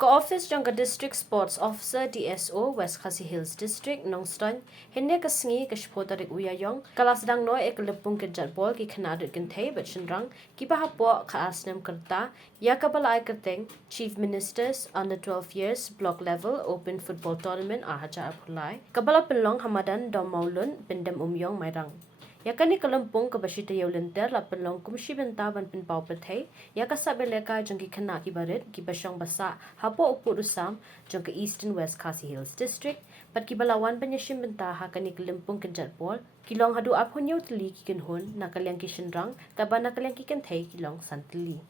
Ka-office jang ka District Sports Officer DSO West Khasi Hills District Nongston henne ka sngi ka shpotarik uyayong kalas dang no ek lepung ke jatbol ki khanadut kin thei bat shinrang ki pa hapo kha asnem karta ya ka balai kerteng Chief Ministers under 12 years block level open football tournament ahaja apulai kabala pelong hamadan dom maulun pendem umyong mairang yakani kalampong kabashita yolenter la pelong kumshi benta ban pin pau pathai yakasa beleka jangki khana ki barit ki bashong basa hapo upurusam jangki Eastern West Khasi Hills District pat ki balawan banyashim benta hakani kalampong kenjat pol kilong hadu aphonyo tli ki kinhun nakalyang ki shinrang kabana kalyang ki kenthai kilong santli